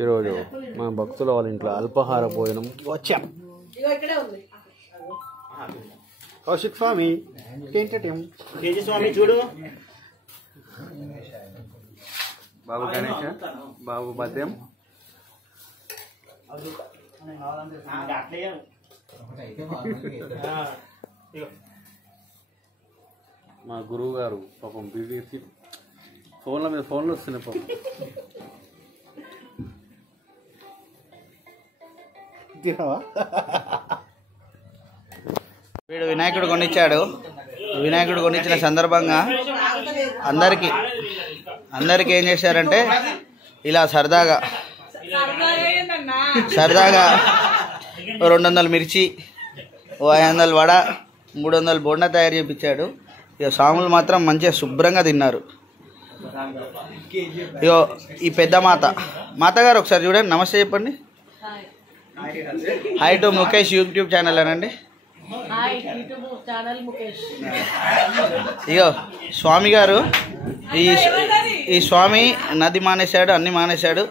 ఈరోజు మన భక్తుల వాళ్ళ ఇంట్లో అల్పాహార భోజనం వచ్చాం. కౌశిక్ స్వామి స్వామి చూడు, బాబు గణేష్, బాబు భద్రం, మా గురువు గారు పాపం బిజీ, ఫోన్ల మీద ఫోన్లు వస్తున్నాయి పాపం. వీడు వినాయకుడు కొనిచ్చాడు. వినాయకుడు కొనిచ్చిన సందర్భంగా అందరికి ఏం చేశారంటే ఇలా సరదాగా 200 మిర్చి, 500 వడ, 300 బోండా తయారు చేయించాడు. ఇక స్వాములు మాత్రం మంచిగా శుభ్రంగా తిన్నారు. ఇగో ఈ పెద్ద మాతగారు ఒకసారి చూడండి, నమస్తే చెప్పండి. High to Mukesh YouTube channel అనండి. ఇగో స్వామి గారు, ఈ స్వామి నది మానేశాడు, అన్ని మానేశాడు.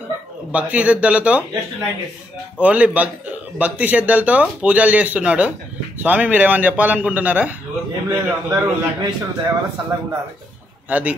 భక్తి శ్రద్ధలతో, ఓన్లీ భక్తి శ్రద్ధలతో పూజలు చేస్తున్నాడు. స్వామి మీరేమని చెప్పాలనుకుంటున్నారా? అది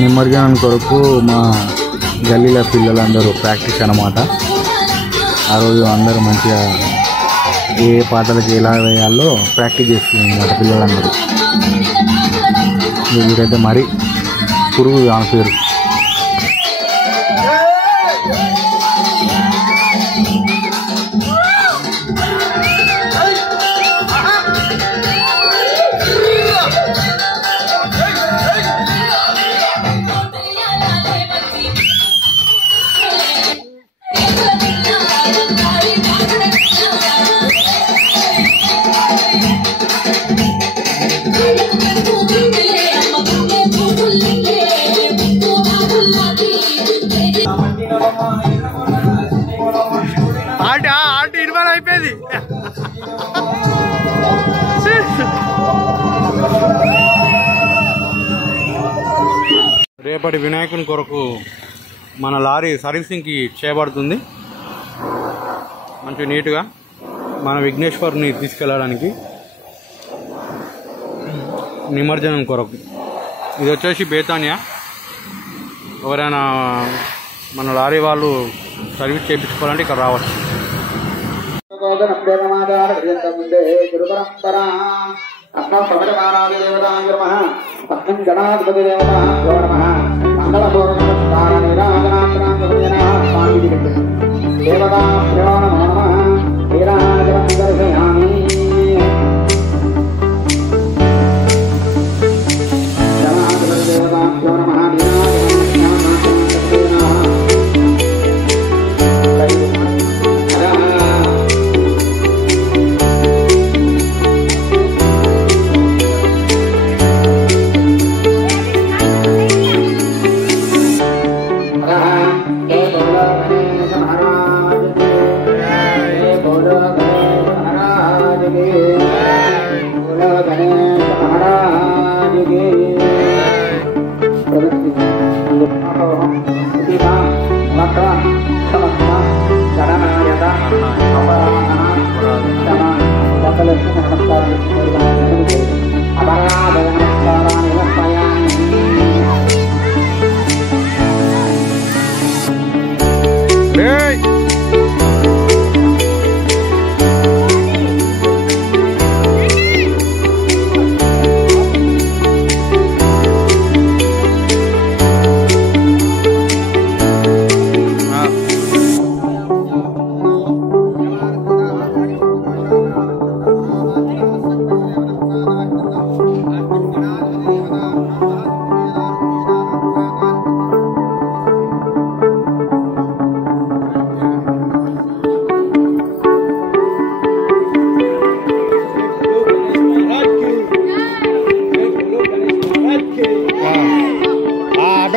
నిమజ్జనం కొరకు మా గల్లీల పిల్లలందరూ ప్రాక్టీస్ అన్నమాట. ఆ రోజు అందరూ మంచిగా ఏ పాటలకి ఎలా వేయాలో ప్రాక్టీస్ చేస్తున్నారు పిల్లలందరూ. వీరైతే మరి పురుగు దాని పేరు. Thank you. రేపటి వినాయకుని కొరకు మన లారీ సర్వీసింగ్కి చేయబడుతుంది. మంచి నీట్గా మన విఘ్నేశ్వర్ని తీసుకెళ్ళడానికి నిమజ్జనం కొరకు. ఇది వచ్చేసి బేతానియా. ఎవరైనా మన లారీ వాళ్ళు సర్వీస్ చేయించుకోవాలంటే ఇక్కడ రావచ్చు.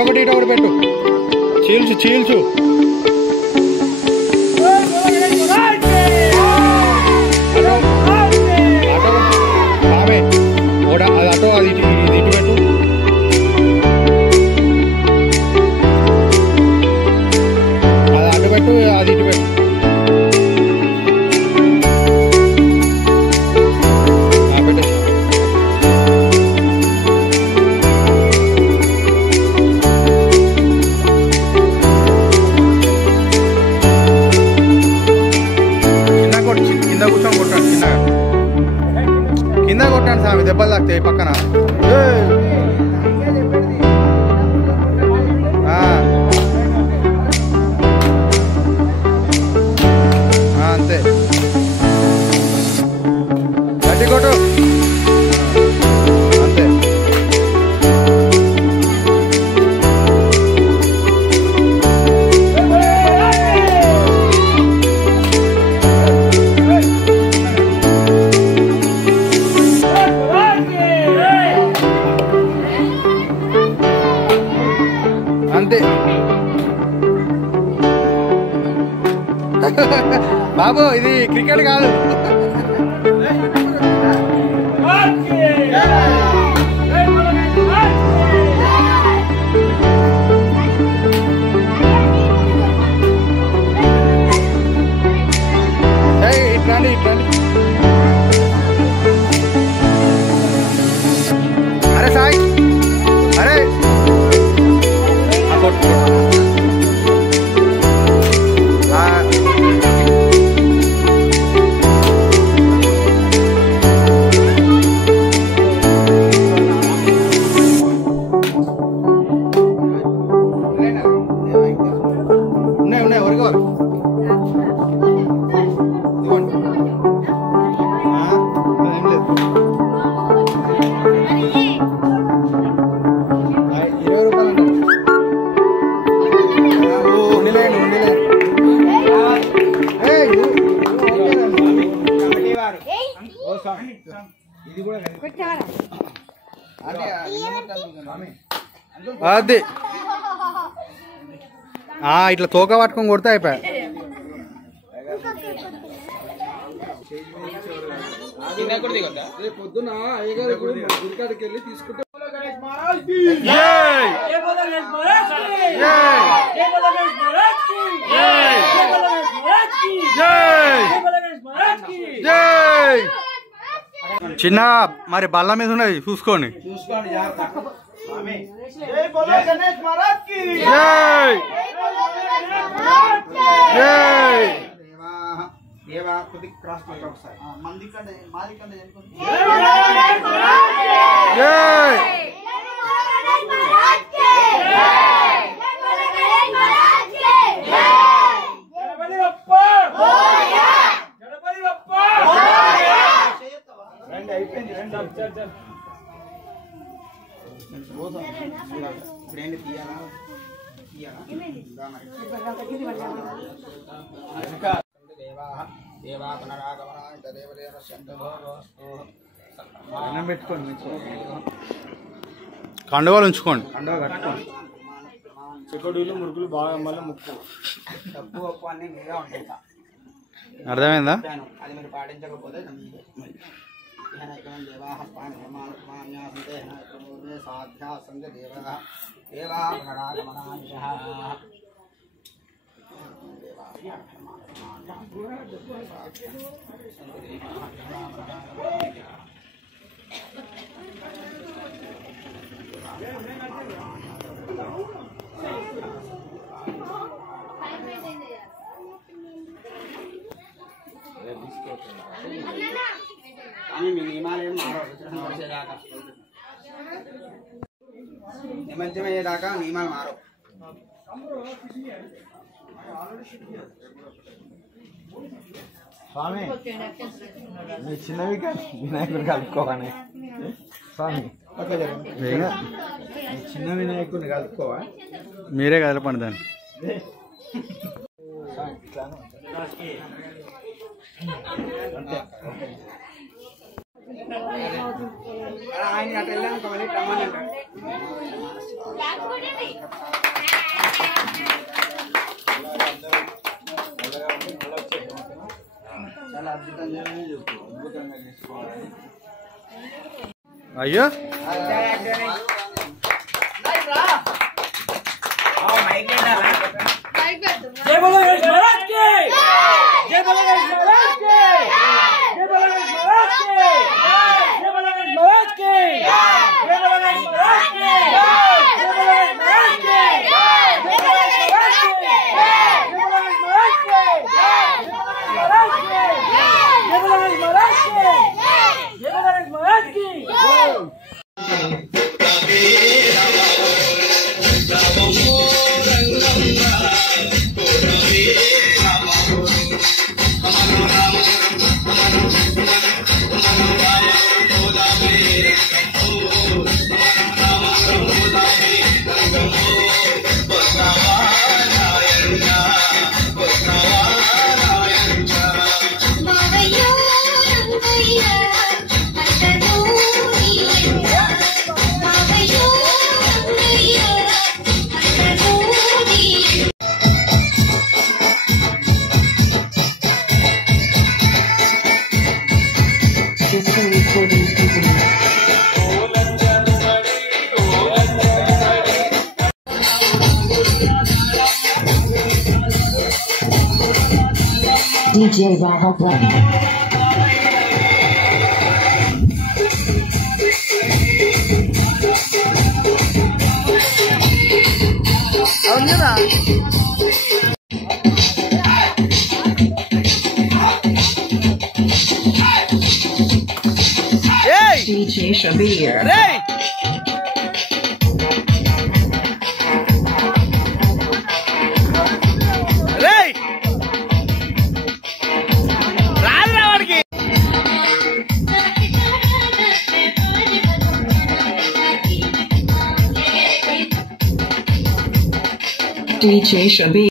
ఒకటి పెట్టు, చీల్చు చీల్చు. అది అటో అది ఇది ఇటు పెట్టు. అది అటు పెట్టు, అది ఇటు పెట్టు. పెట్టేసి కింద కూర్చొని కొట్టాను, చిన్నగా కింద కొట్టాను సామి, దెబ్బలు తాకుతాయి పక్కన. అంతే, గట్టి కొట్టు అంతే. అంతే బాబు, ఇది క్రికెట్ కాదు. ఇట్లాండి ఇట్లాండి. అరే సాయి, అరే ఉన్నాయి ఎవరు కావాలి? ఏం లేదు, 20 రూపాయలు అంటారు. అది ఇట్లా తోక పట్టుకొని కొడితే అయిపోయా. పొద్దున అయ్యగారికి వెళ్ళి తీసుకుంటే చిన్న మరి బల్ల మీద ఉన్నది చూసుకోండి. కండువాలు ఉంచుకోండి. చెకోడీలు మురుకులు బాగా మళ్ళీ ముక్కు డబ్బు ఒప్పు అన్ని మీగా ఉంటాయి. అర్థమైందా? అది మీరు పాటించకపోతే కానీ మీ నియమాలు ఏం మారవు. నిమజ్జమయ్యేదాకా నియమాలు మారవు. స్వామి మీ చిన్నవి వినాయకుడు కలుపుకోవాలి. స్వామి చిన్న వినాయకుడిని కలుపుకోవా? మీరే కలపండి దాన్ని. ఆయన అటు వెళ్ళాను మళ్ళీ రమ్మని అంటారు. చాలా అద్భుతంగా చేసుకోవాలి. అయ్యో DJ Rahul Blend. DJ Shabir. DJ Shabir.